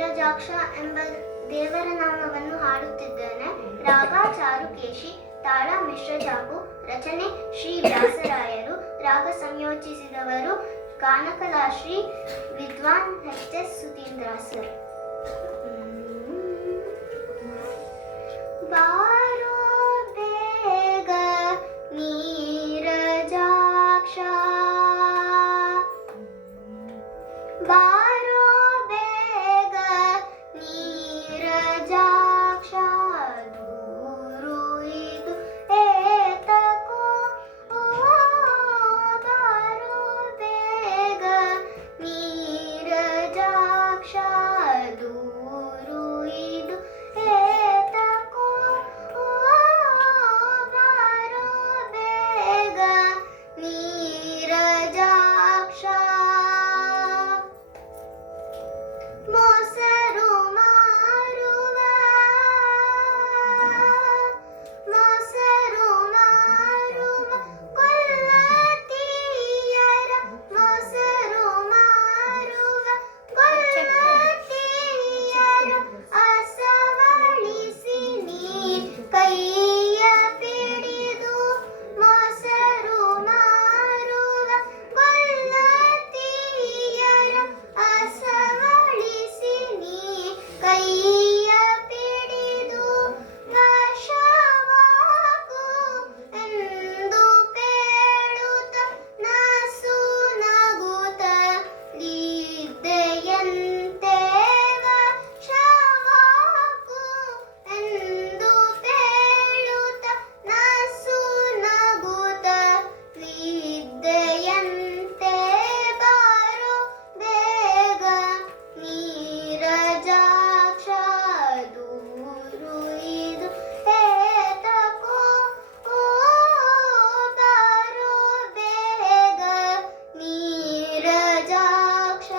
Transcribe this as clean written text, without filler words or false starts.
ನೀರಜಾಕ್ಷ ಎಂಬ ದೇವರ ನಾಮವನ್ನು ಹಾಡುತ್ತಿದ್ದೇನೆ. ರಾಗ ಚಾರುಕೇಶಿ, ತಾಳ ಮಿಶ್ರ ಜಾಗು, ರಚನೆ ಶ್ರೀ ವ್ಯಾಸರಾಯರು, ರಾಗ ಸಂಯೋಜಿಸಿದವರು ಗಾನಕಲಾಶ್ರೀ ವಿದ್ವಾನ್ ಎಚ್.ಎಸ್. ಸುತೀಂದ್ರ ಸರ್. ಬಾರೋ ಬೇಗ ನೀರಜಾಕ್ಷ, ಬಾರೋ ಬೇಗ ನೀರಜಾಕ್ಷ, ದೂರು ಇದು ಏತಕೋ, ಓ ಬಾರೋ ಬೇಗ ನೀರಜಾಕ್ಷ, ದೂರು ಇದು ಏತಕೋ, ಓ ಬಾರೋ ಬೇಗ ನೀರಜಾಕ್ಷ. ಮೊಸರು ಮಾರುವ, ಮೊಸರು ಮಾರುವ ಕೊಲ್ಲತಿಯರ, ಮೊಸರು ಮಾರುವ ಕೊಲ್ಲತಿಯರ, ಅಸವಳಿಸಿ ನೀ ಕೈಯ ಪಿಡಿದು, ಮೊಸರು ಮಾರುವ ಕೊಲ್ಲತಿಯರ, ಅಸವಳಿಸಿ ನೀ ಕೈಯ ಪಿಡಿದು, ವಶವಾಗು ಎಂದು ಪೇಳುತ್ತ ನಸು ನಗುತ್ತಲಿದ್ದೆಯಂತೆ, ವಶವಾಗು ಎಂದು ಪೇಳುತ್ತ ನಸು ನಗುತ್ತಲಿದ್ದೆಯಂತೆ, ಬಾರೋ ಬೇಗ ನೀರಜಾಕ್ಷ, ದೂರು ಇದು ಏತಕೋ, ಓ ಬಾರೋ ಬೇಗ ನೀರಜಾಕ್ಷ.